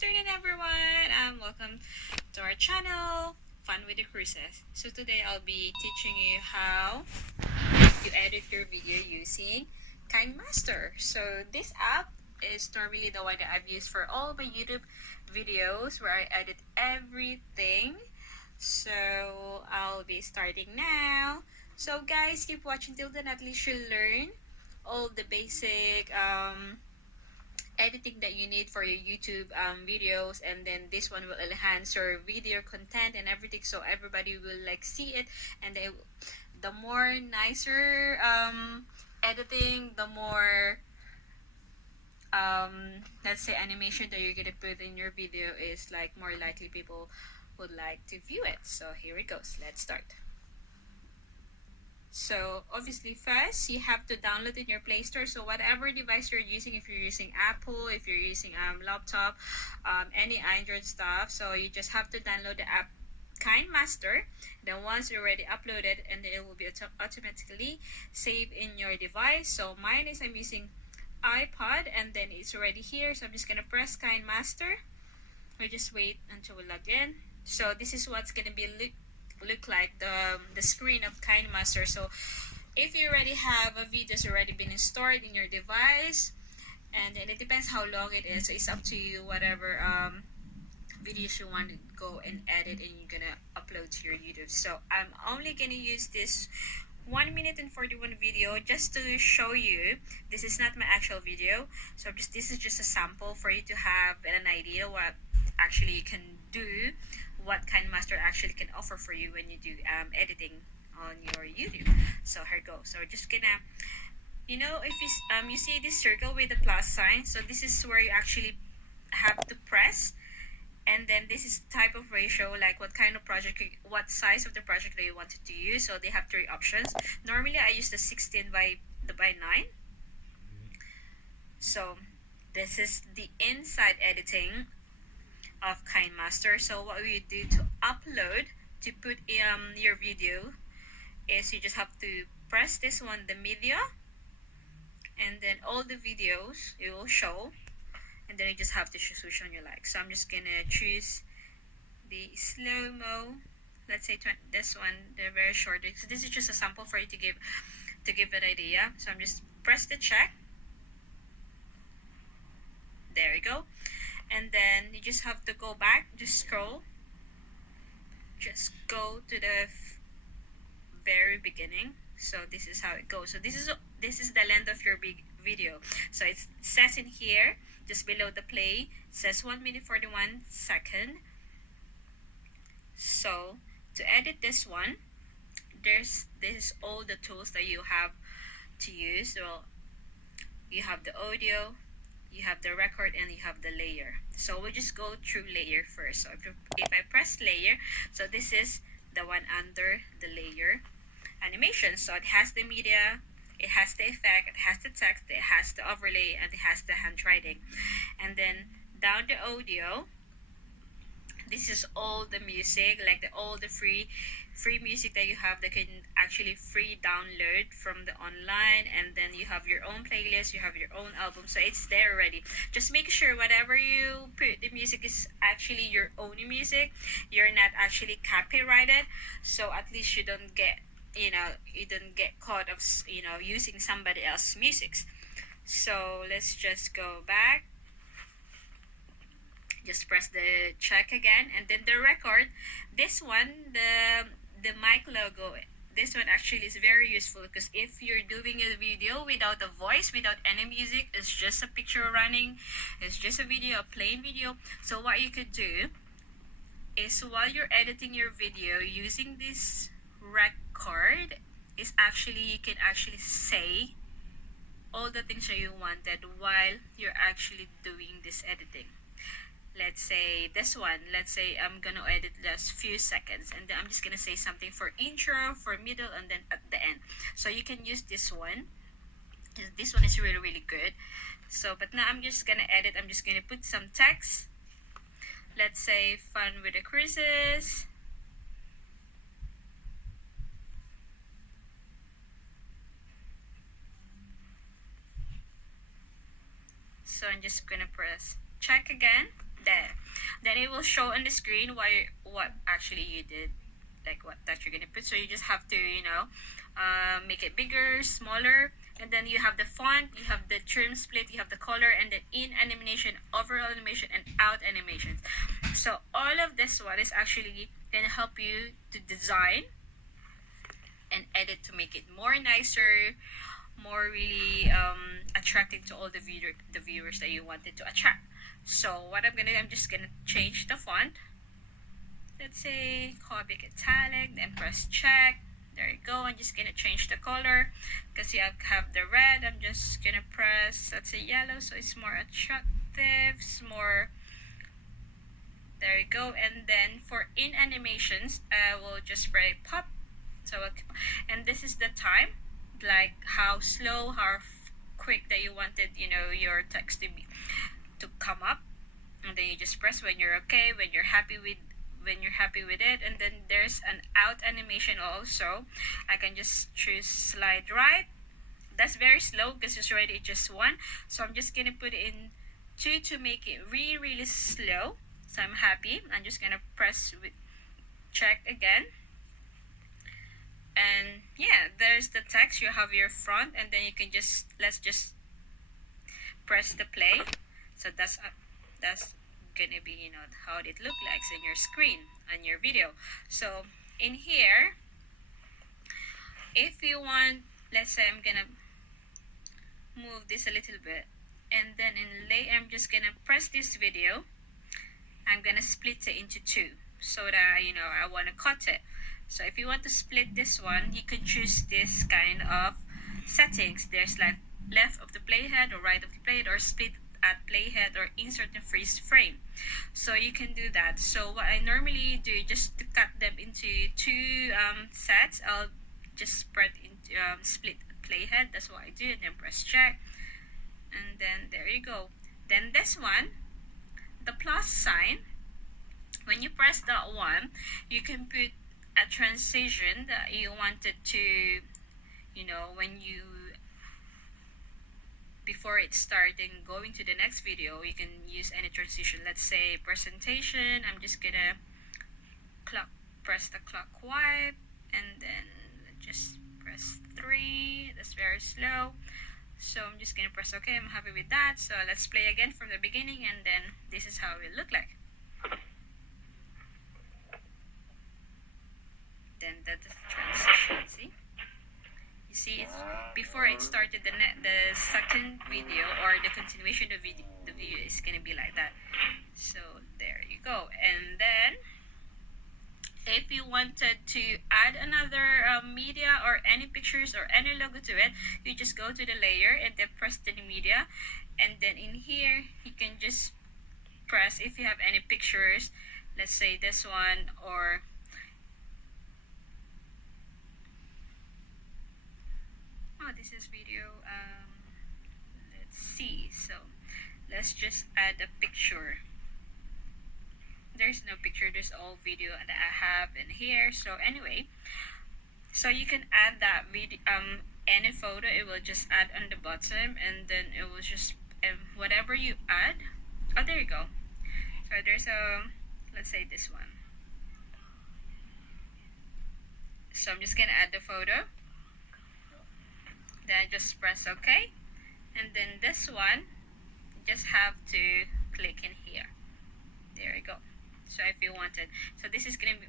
afternoon, everyone. Welcome to our channel, Fun with the Cruises. So today I'll be teaching you how to edit your video using Kinemaster. So this app is normally the one that I've used for all my YouTube videos where I edit everything. So I'll be starting now. So guys, keep watching till then. At least you'll learn all the basic editing that you need for your YouTube videos, and then this one will enhance your video content and everything, so everybody will like see it, and the more nicer editing, the more let's say animation that you're gonna put in your video is like more likely people would like to view it. So here it goes. Let's start. So obviously first you have to download in your Play Store. So whatever device you're using, if you're using Apple, if you're using laptop, any Android stuff, so you just have to download the app Kinemaster. Then once you already uploaded, and then it will be automatically saved in your device. So mine is, I'm using iPod, and then it's already here. So I'm just gonna press Kinemaster. We just wait until we log in. So this is what's gonna be look like the screen of Kinemaster. So if you already have a video that's already been installed in your device, and then it depends how long it is, so it's up to you whatever videos you want to go and edit and you're gonna upload to your YouTube. So I'm only gonna use this 1 minute and 41 video just to show you. This is not my actual video, so this is just a sample for you to have an idea what actually you can do, what Kinemaster actually can offer for you when you do editing on your YouTube. So here goes. So we're just gonna, if you see this circle with the plus sign, so this is where you actually have to press, and then this is type of ratio, like what kind of project, what size of the project that you wanted to use. So they have 3 options. Normally I use the 16 by 9. So this is the inside editing of Kinemaster. So what we do to upload, to put your video, is you just have to press this one, the media, and then all the videos it will show, and then you just have to choose which one you like. So I'm just gonna choose the slow-mo, let's say this one, the very short. So this is just a sample for you to give an idea. So I'm just press the check. There we go. And then you just have to go back, just scroll, just go to the very beginning. So this is how it goes. So this is the length of your big video. So it says in here, just below the play, it says 1 minute 41 seconds. So to edit this one, this is all the tools that you have to use. So you have the audio, you have the record, and you have the layer. So we'll just go through layer first. So if I press layer, so this is the one under the layer animation. So it has the media, it has the effect, it has the text, it has the overlay, and it has the handwriting. And then down the audio, this is all the music, like all the free music that you have that can actually free download from the online, and then you have your own playlist, you have your own album, so it's there already. Just make sure whatever you put the music is actually your own music, you're not actually copyrighted, so at least you don't get caught of using somebody else's music. So let's just go back. Just press the check again, and then the record. This one, the mic logo, this one actually is very useful, because if you're doing a video without a voice, without any music, it's just a picture running, it's just a video, a plain video. So what you could do is, while you're editing your video using this record, is actually you can actually say all the things that you wanted while you're actually doing this editing. Let's say this one, let's say I'm gonna edit just few seconds, and then I'm just gonna say something for intro, for middle, and then at the end. So you can use this one. This one is really, really good. So but now I'm just gonna edit. I'm just gonna put some text. Let's say fun with the cruises. So I'm just gonna press check again. there. Then it will show on the screen what actually you did, like what that you're gonna put. So you just have to, make it bigger, smaller, and then you have the font, you have the trim split, you have the color, and the in animation, overall animation, and out animations. So all of this one is actually gonna help you to design and edit to make it more nicer, more really attractive to all the viewers that you wanted to attract. So what I'm just gonna change the font. Let's say Comic Italic, then press check. There you go. I'm just gonna change the color because you have the red. I'm just gonna press, let's say, yellow, so it's more attractive. It's more. There you go. And then for in animations, we'll just spray pop. So and this is the time, like how slow, how quick that you wanted, your text to come up, and then you just press when you're okay, when you're happy with it. And then there's an out animation also. I can just choose slide right. That's very slow because it's already just one, so I'm just gonna put in 2 to make it really slow. So I'm happy. I'm just gonna press with check again. And yeah, there's the text. You have your front, and then you can let's just press the play. So that's gonna be how it looks like in your screen on your video. So in here, if you want, let's say I'm gonna move this a little bit, and then in lay, I'm just gonna press this video. I'm gonna split it into 2 so that I want to cut it. So if you want to split this one, you can choose this kind of settings. There's like left of the playhead or right of the playhead, or split at playhead, or insert and freeze frame. So you can do that. So what I normally do, just to cut them into 2 sets, I'll just split playhead. That's what I do, and then press check, and then there you go. Then this one, the plus sign, when you press that one, you can put a transition that you wanted to, when you, before it starting going to the next video, you can use any transition. Let's say presentation. I'm just gonna press the clock wipe, and then just press 3. That's very slow. So I'm just gonna press OK. I'm happy with that. So let's play again from the beginning, and then this is how it will look like. Then that's the transition. See? You see, it's before it started the second video, or the continuation of the video is gonna be like that. So there you go. And then if you wanted to add another media or any pictures or any logo to it, you just go to the layer and then press the media, and then in here you can just press if you have any pictures. Let's say this one, or this is video. Let's see. So let's just add a picture. There's no picture, there's all video that I have in here. So anyway, so you can add that video, any photo, it will just add on the bottom, and then it will just whatever you add. Oh, there you go. So there's let's say this one. So I'm just gonna add the photo. Then I just press OK, and then this one, you just have to click in here. There you go. So if you wanted, so this is gonna be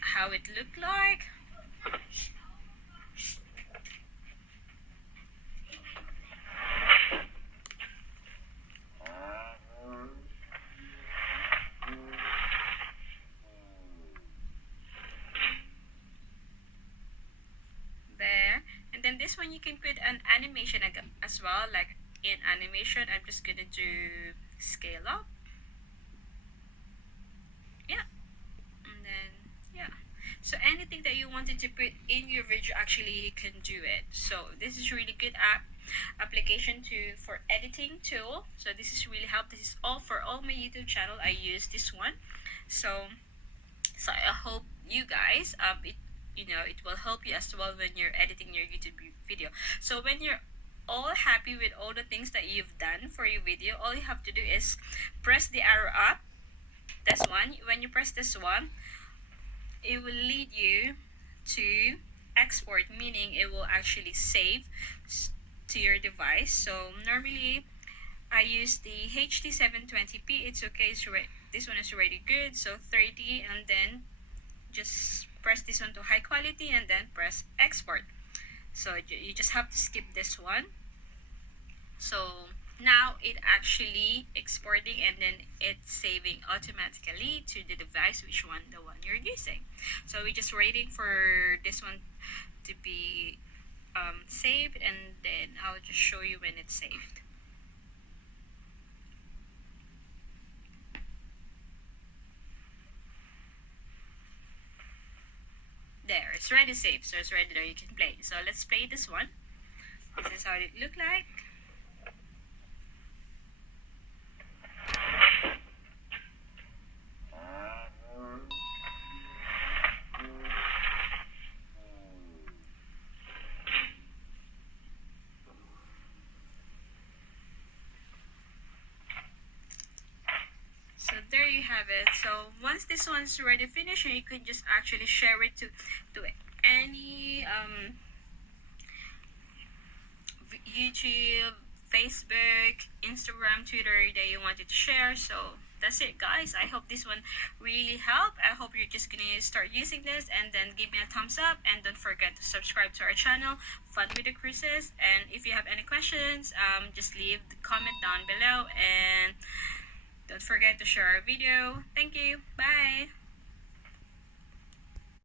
how it looked like. There, and then this one you can put an animation as well, like in animation. I'm just gonna do scale up. Yeah, and then yeah, so anything that you wanted to put in your video, actually you can do it. So this is really good application for editing tool. So this is really help. This is all for all my YouTube channel. I use this one. So I hope you guys it will help you as well when you're editing your YouTube video. So when you're all happy with all the things that you've done for your video, all you have to do is press the arrow up, this one. When you press this one, it will lead you to export, meaning it will actually save to your device. So normally I use the HD 720p. It's okay. This one is already good. So 30, and then just press this one to high quality and then press export. So you just have to skip this one. So now it actually exporting, and then it's saving automatically to the device, which one, the one you're using. So we're just waiting for this one to be saved, and then I'll just show you when it's saved. There, it's ready saved, so it's ready there, you can play. So let's play this one. This is how it look like. So there you have it. So once this one's already finished, you can just actually share it to any YouTube, Facebook, Instagram, Twitter that you wanted to share. So that's it, guys. I hope this one really helped. I hope you're just gonna start using this, and then give me a thumbs up, and don't forget to subscribe to our channel, Fun with the Cruises. And if you have any questions, just leave the comment down below, and don't forget to share our video. Thank you. Bye.